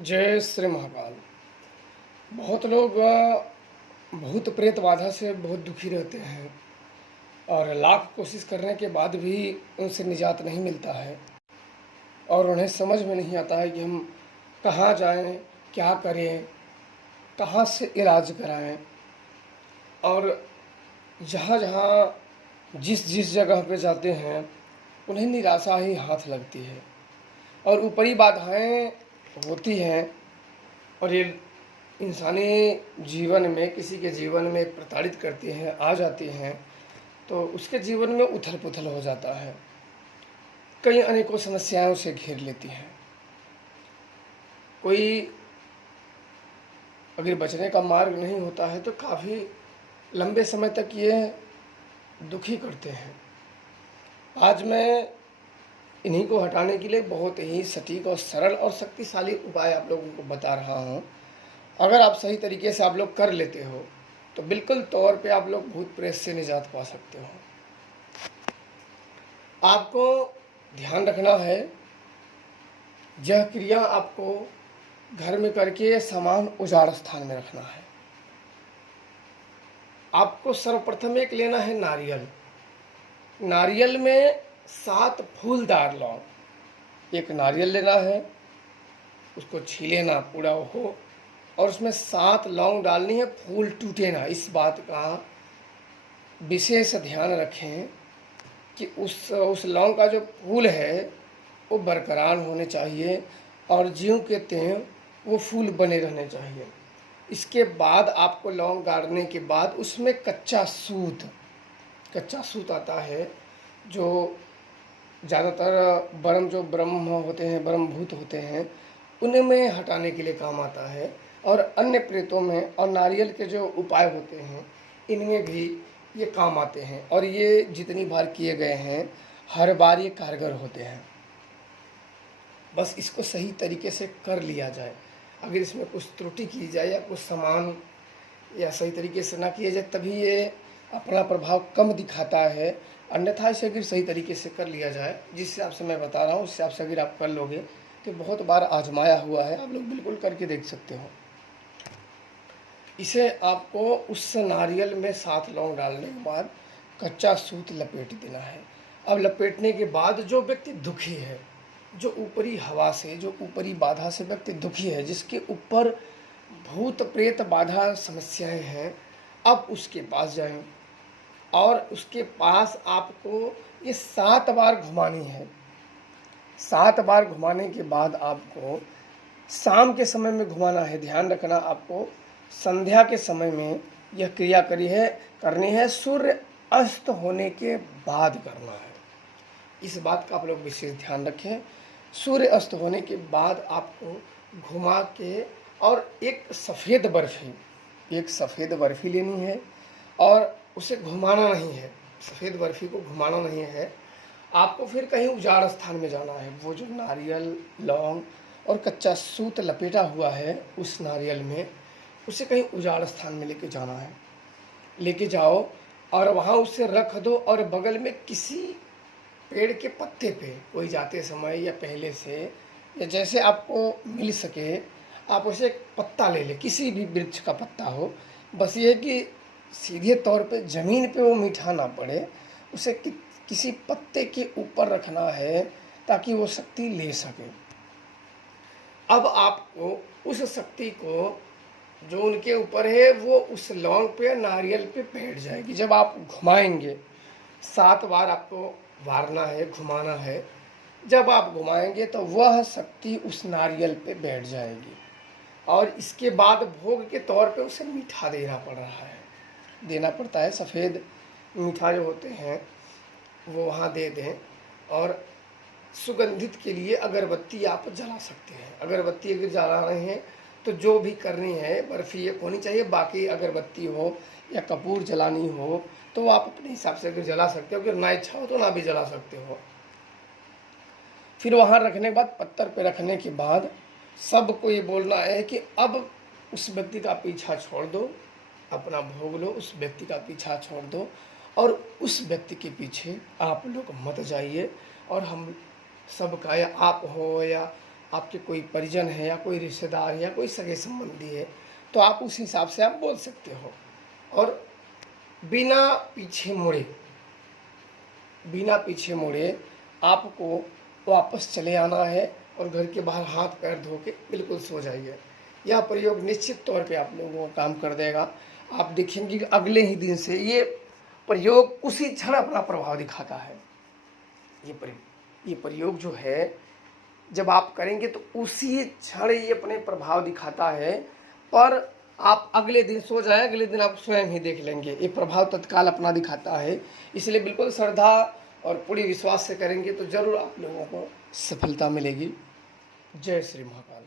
जय श्री महाकाल। बहुत लोग भूत प्रेत बाधा से बहुत दुखी रहते हैं और लाख कोशिश करने के बाद भी उनसे निजात नहीं मिलता है और उन्हें समझ में नहीं आता है कि हम कहाँ जाएं, क्या करें, कहाँ से इलाज कराएं। और जहाँ जहाँ जिस जिस जगह पे जाते हैं उन्हें निराशा ही हाथ लगती है और ऊपरी बाधाएं होती हैं और ये इंसानी जीवन में किसी के जीवन में प्रताड़ित करती हैं, आ जाती हैं, तो उसके जीवन में उथल पुथल हो जाता है। कई अनेकों समस्याएं उसे घेर लेती हैं। कोई अगर बचने का मार्ग नहीं होता है तो काफ़ी लंबे समय तक ये दुखी करते हैं। आज मैं इन्हीं को हटाने के लिए बहुत ही सटीक और सरल और शक्तिशाली उपाय आप लोगों को बता रहा हूँ। अगर आप सही तरीके से आप लोग कर लेते हो तो बिल्कुल तौर पे आप लोग भूत प्रेत से निजात पा सकते हो। आपको ध्यान रखना है, यह क्रिया आपको घर में करके सामान उजाड़ स्थान में रखना है। आपको सर्वप्रथम एक लेना है नारियल। नारियल में 7 फूलदार लौंग। एक नारियल लेना है, उसको छीलेना पूरा हो और उसमें 7 लौंग डालनी है। फूल टूटे ना, इस बात का विशेष ध्यान रखें कि उस लौंग का जो फूल है वो बरकरार होने चाहिए और ज्यों के त्यों वो फूल बने रहने चाहिए। इसके बाद आपको लौंग गाड़ने के बाद उसमें कच्चा सूत आता है जो ज़्यादातर ब्रह्म होते हैं, ब्रह्म भूत होते हैं, उनमें हटाने के लिए काम आता है और अन्य प्रेतों में और नारियल के जो उपाय होते हैं इनमें भी ये काम आते हैं और ये जितनी बार किए गए हैं हर बार ये कारगर होते हैं। बस इसको सही तरीके से कर लिया जाए। अगर इसमें कुछ त्रुटि की जाए या कुछ सामान या सही तरीके से ना किया जाए तभी ये अपना प्रभाव कम दिखाता है। अन्यथा इसे अगर सही तरीके से कर लिया जाए, जिस हिसाब से मैं बता रहा हूँ उस हिसाब से अगर आप कर लोगे तो बहुत बार आजमाया हुआ है, आप लोग बिल्कुल करके देख सकते हो। इसे आपको उस नारियल में 7 लौंग डालने के बाद कच्चा सूत लपेट देना है। अब लपेटने के बाद जो व्यक्ति दुखी है, जो ऊपरी हवा से, जो ऊपरी बाधा से व्यक्ति दुखी है, जिसके ऊपर भूत प्रेत बाधा समस्याएं हैं, अब उसके पास जाएं और उसके पास आपको ये 7 बार घुमानी है। 7 बार घुमाने के बाद आपको शाम के समय में घुमाना है। ध्यान रखना, आपको संध्या के समय में यह क्रिया करनी है। सूर्य अस्त होने के बाद करना है। इस बात का आप लोग विशेष ध्यान रखें। सूर्य अस्त होने के बाद आपको घुमा के और एक सफ़ेद बर्फ़ी लेनी है और उसे घुमाना नहीं है। सफ़ेद बर्फ़ी को घुमाना नहीं है। आपको फिर कहीं उजाड़ स्थान में जाना है। वो जो नारियल, लौंग और कच्चा सूत लपेटा हुआ है उस नारियल में, उसे कहीं उजाड़ स्थान में लेके जाओ और वहाँ उसे रख दो और बगल में किसी पेड़ के पत्ते पे कोई जाते समय या पहले से या जैसे आपको मिल सके आप उसे एक पत्ता ले ले, किसी भी वृक्ष का पत्ता हो। बस ये कि सीधे तौर पे ज़मीन पे वो मीठा ना पड़े, उसे किसी पत्ते के ऊपर रखना है ताकि वो शक्ति ले सके। अब आपको उस शक्ति को जो उनके ऊपर है वो उस लौंग पे, नारियल पे बैठ जाएगी। जब आप घुमाएंगे 7 बार आपको वारना है, घुमाना है। जब आप घुमाएंगे तो वह शक्ति उस नारियल पे बैठ जाएगी और इसके बाद भोग के तौर पे उसे मीठा देना पड़ता है। सफ़ेद मीठा जो होते हैं वो वहाँ दे दें और सुगंधित के लिए अगरबत्ती आप जला सकते हैं। अगरबत्ती अगर जला रहे हैं तो जो भी करनी है, बर्फ़ी एक होनी चाहिए, बाकी अगरबत्ती हो या कपूर जलानी हो तो आप अपने हिसाब से अगर जला सकते हो। अगर ना इच्छा हो तो ना भी जला सकते हो। फिर वहाँ रखने के बाद, पत्थर पे रखने के बाद सबको ये बोलना है कि अब उस व्यक्ति का पीछा छोड़ दो, अपना भोग लो, उस व्यक्ति का पीछा छोड़ दो और उस व्यक्ति के पीछे आप लोग मत जाइए। और हम सबका, या आप हो या आपके कोई परिजन है या कोई रिश्तेदार है या कोई सगे संबंधी है, तो आप उस हिसाब से आप बोल सकते हो। और बिना पीछे मुड़े आपको वापस चले आना है और घर के बाहर हाथ पैर धो के बिल्कुल सो जाइए। यह प्रयोग निश्चित तौर पे आप लोगों को काम कर देगा। आप देखेंगे कि अगले ही दिन से ये प्रयोग उसी क्षण अपना प्रभाव दिखाता है। ये प्रयोग जो है जब आप करेंगे तो उसी क्षण ये अपने प्रभाव दिखाता है, पर आप अगले दिन सो जाए, अगले दिन आप स्वयं ही देख लेंगे ये प्रभाव तत्काल अपना दिखाता है। इसलिए बिल्कुल श्रद्धा और पूरी विश्वास से करेंगे तो जरूर आप लोगों को सफलता मिलेगी। जय श्री महाकाल।